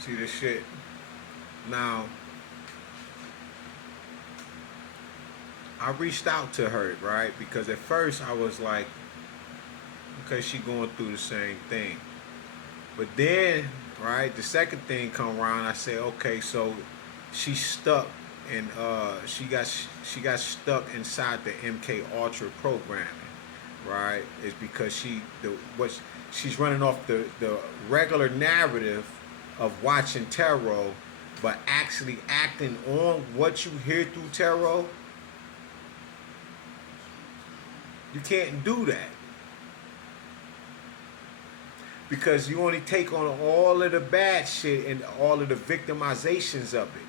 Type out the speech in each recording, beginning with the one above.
See this shit? Now, I reached out to her, right? Because at first I was like, okay, she going through the same thing. But then, right, the second thing come around, I say, okay, so she's stuck and she got stuck inside the MK Ultra programming, right? It's because she's running off the regular narrative of watching tarot, but actually acting on what you hear through tarot. You can't do that because you only take on all of the bad shit and all of the victimizations of it.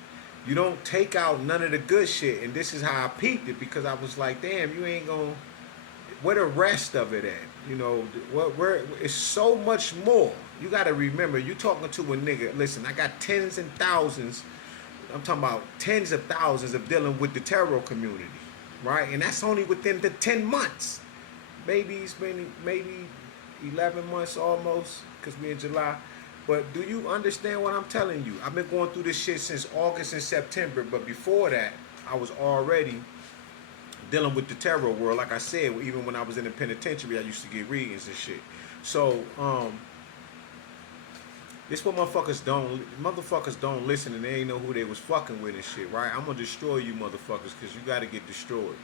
You don't take out none of the good shit. And this is how I peeped it, because I was like, damn, you ain't gonna, where the rest of it at? You know, where it's so much more. You gotta remember, you talking to a nigga. Listen, I got tens and thousands. I'm talking about tens of thousands of dealing with the tarot community, right? And that's only within the 10 months. Maybe it's been maybe 11 months almost, because we're in July. But do you understand what I'm telling you? I've been going through this shit since August and September. But before that, I was already dealing with the tarot world. Like I said, even when I was in the penitentiary, I used to get readings and shit. So, this what motherfuckers don't listen, and they ain't know who they was fucking with and shit, right? I'm gonna destroy you motherfuckers, because you gotta get destroyed,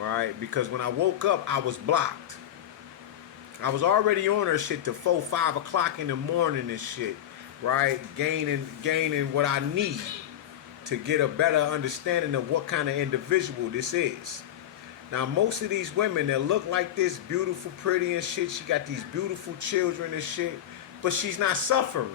right? Because when I woke up, I was blocked. I was already on her shit to 4, 5 o'clock in the morning and shit, right? Gaining what I need to get a better understanding of what kind of individual this is. Now, most of these women that look like this, beautiful, pretty and shit, she got these beautiful children and shit, but she's not suffering.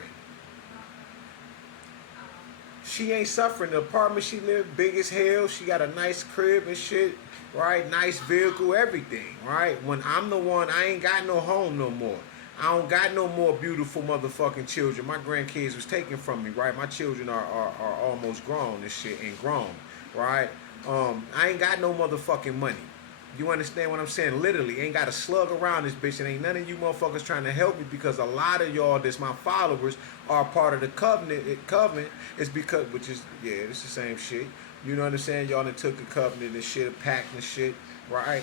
She ain't suffering. The apartment she live, big as hell. She got a nice crib and shit, right? Nice vehicle, everything, right? When I'm the one, I ain't got no home no more. I don't got no more beautiful motherfucking children. My grandkids was taken from me, right? My children are almost grown and shit, and grown, right? I ain't got no motherfucking money. You understand what I'm saying? Literally, ain't got a slug around this bitch, and ain't none of you motherfuckers trying to help me, because a lot of y'all that's my followers are part of the covenant is because, which is, yeah, it's the same shit. You know what I'm saying? Y'all done took a covenant and shit, a pact and shit, right?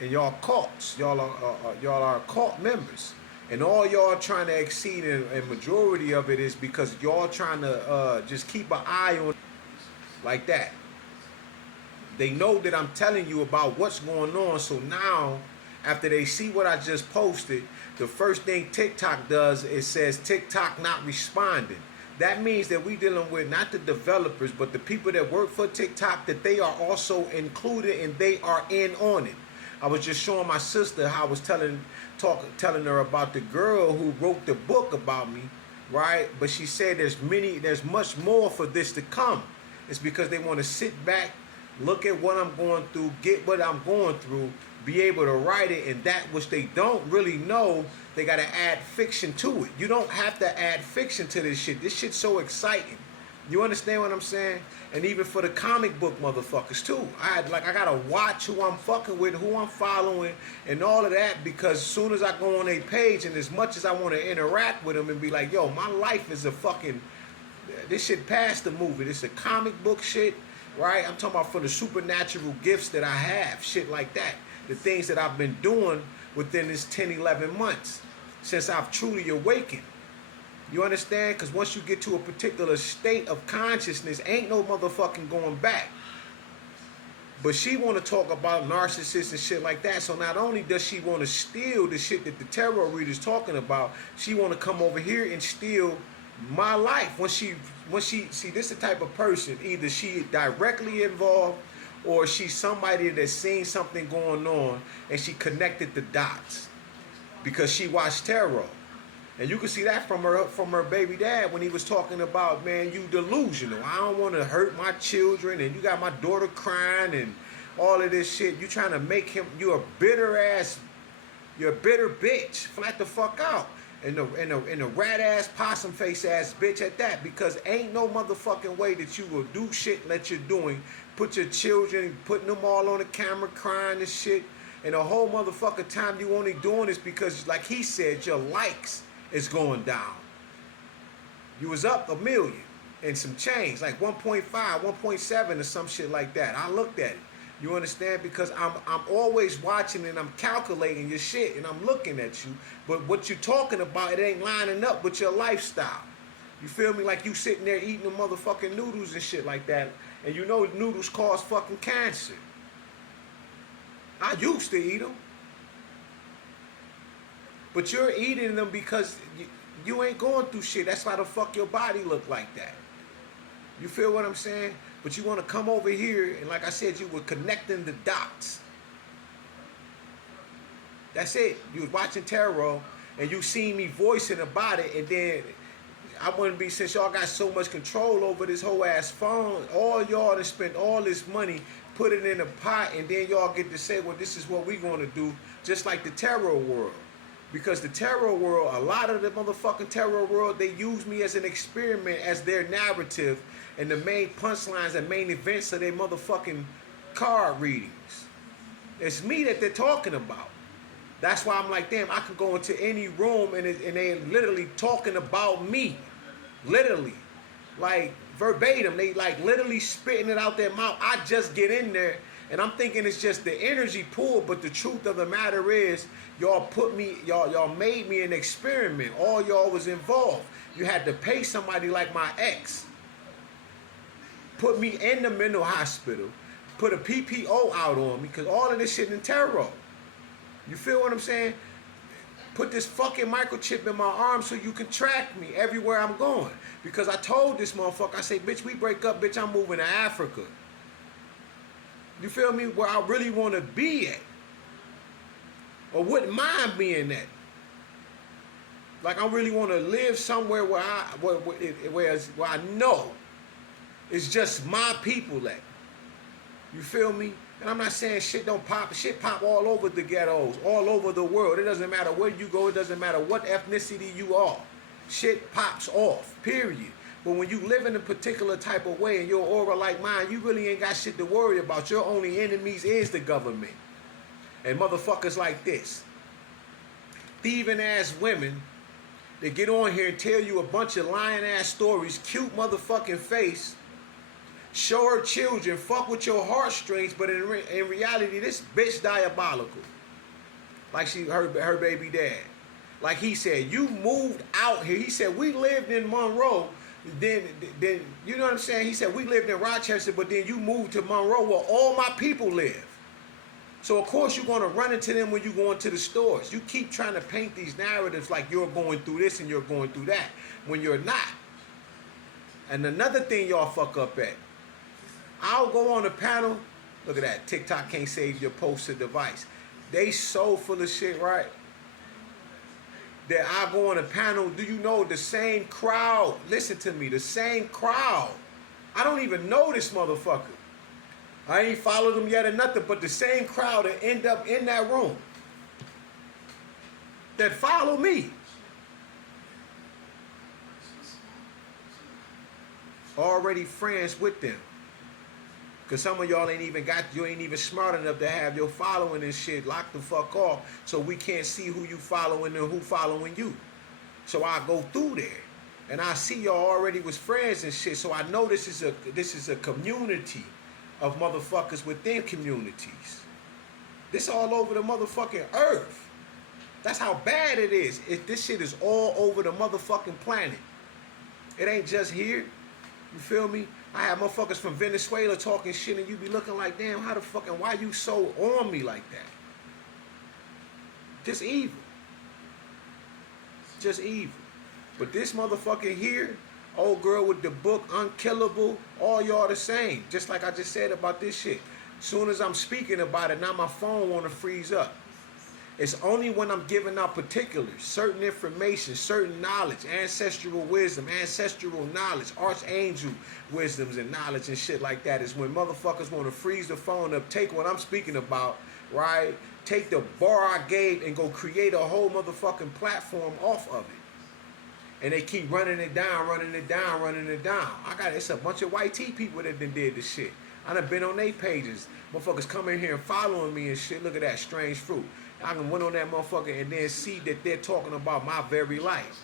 And y'all cults. Y'all are cult members. And all y'all trying to exceed, and majority of it is because y'all trying to just keep an eye on like that. They know that I'm telling you about what's going on. So now, after they see what I just posted, the first thing TikTok does is says TikTok not responding. That means that we dealing with not the developers, but the people that work for TikTok, that they are also included and they are in on it. I was just showing my sister how I was telling her about the girl who wrote the book about me, right? But she said there's much more for this to come. It's because they want to sit back, look at what I'm going through, get what I'm going through, be able to write it, and that which they don't really know, they got to add fiction to it. You don't have to add fiction to this shit. This shit's so exciting. You understand what I'm saying? And even for the comic book motherfuckers too. I gotta watch who I'm fucking with, who I'm following, and all of that, because as soon as I go on a page, and as much as I want to interact with them and be like, yo, my life is a fucking, this shit past the movie. This is a comic book shit, right? I'm talking about for the supernatural gifts that I have, shit like that. The things that I've been doing within this 10, 11 months since I've truly awakened. You understand? Because once you get to a particular state of consciousness, ain't no motherfucking going back. But she want to talk about narcissists and shit like that. So not only does she want to steal the shit that the tarot reader's talking about, she want to come over here and steal my life. When she see, this the type of person, either she directly involved or she's somebody that's seen something going on and she connected the dots because she watched tarot. And you can see that from her baby dad when he was talking about, man, you delusional. I don't want to hurt my children, and you got my daughter crying and all of this shit. You trying to make him, you're a bitter bitch. Flat the fuck out. And a rat ass, possum face ass bitch at that, because ain't no motherfucking way that you will do shit that you're doing. Put your children, putting them all on the camera crying and shit. And the whole motherfucking time you only doing this because, like he said, your likes is going down. You was up a million and some change, like 1.5, 1.7 or some shit like that. I looked at it. You understand? Because I'm always watching and I'm calculating your shit and I'm looking at you. But what you're talking about, it ain't lining up with your lifestyle. You feel me? Like you sitting there eating the motherfucking noodles and shit like that. And you know noodles cause fucking cancer. I used to eat them. But you're eating them because you ain't going through shit. That's why the fuck your body look like that. You feel what I'm saying? But you want to come over here, and like I said, you were connecting the dots. That's it. You was watching tarot, and you seen me voicing about it, and then I wouldn't be, since y'all got so much control over this whole ass phone, all y'all to spend all this money, put it in a pot, and then y'all get to say, well, this is what we going to do, just like the tarot world. Because the tarot world, a lot of the motherfucking tarot world, they use me as an experiment, as their narrative, and the main punchlines and main events of their motherfucking card readings. It's me that they're talking about. That's why I'm like, damn, I could go into any room and they're literally talking about me. Literally. Like, verbatim. They like literally spitting it out their mouth. I just get in there and I'm thinking it's just the energy pool, but the truth of the matter is, y'all made me an experiment. All y'all was involved. You had to pay somebody like my ex. Put me in the mental hospital. Put a PPO out on me, because all of this shit in tarot. You feel what I'm saying? Put this fucking microchip in my arm so you can track me everywhere I'm going. Because I told this motherfucker, I say, bitch, we break up, bitch, I'm moving to Africa. You feel me? Where I really want to be at. Or wouldn't mind being at. Like, I really want to live somewhere where I know it's just my people at. You feel me? And I'm not saying shit don't pop. Shit pop all over the ghettos, all over the world. It doesn't matter where you go. It doesn't matter what ethnicity you are. Shit pops off, period. But when you live in a particular type of way and your aura like mine, you really ain't got shit to worry about. Your only enemies is the government. And motherfuckers like this. Thieving ass women that get on here and tell you a bunch of lying ass stories, cute motherfucking face, show her children, fuck with your heartstrings, but in reality, this bitch diabolical. Like her baby dad. Like he said, you moved out here. He said, we lived in Monroe. Then you know what I'm saying? He said, we lived in Rochester, but then you moved to Monroe where all my people live. So of course you're going to run into them when you go into the stores. You keep trying to paint these narratives like you're going through this and you're going through that, when you're not. And another thing y'all fuck up at, I'll go on a panel. Look at that. TikTok can't save your posted device. They so full of shit, right? That I go on a panel. Do you know the same crowd? Listen to me. The same crowd. I don't even know this motherfucker. I ain't followed him yet or nothing. But the same crowd that end up in that room. That follow me. Already friends with them. Because some of y'all you ain't even smart enough to have your following and shit locked the fuck off, so we can't see who you following and who following you. So I go through there and I see y'all already was friends and shit, so I know this is a community of motherfuckers within communities. This all over the motherfucking earth. That's how bad it is. This shit is all over the motherfucking planet. It ain't just here. You feel me? I have motherfuckers from Venezuela talking shit and you be looking like, damn, how the fuck and why you so on me like that? Just evil. Just evil. But this motherfucker here, old girl with the book, Unkillable, all y'all the same. Just like I just said about this shit. Soon as I'm speaking about it, now my phone want to freeze up. It's only when I'm giving out particulars, certain information, certain knowledge, ancestral wisdom, ancestral knowledge, archangel wisdoms and knowledge and shit like that is when motherfuckers want to freeze the phone up, take what I'm speaking about, right? Take the bar I gave and go create a whole motherfucking platform off of it. And they keep running it down, running it down, running it down. It's a bunch of white tea people that done did this shit. I done been on their pages. Motherfuckers come in here and following me and shit. Look at that strange fruit. I can went on that motherfucker and then see that they're talking about my very life.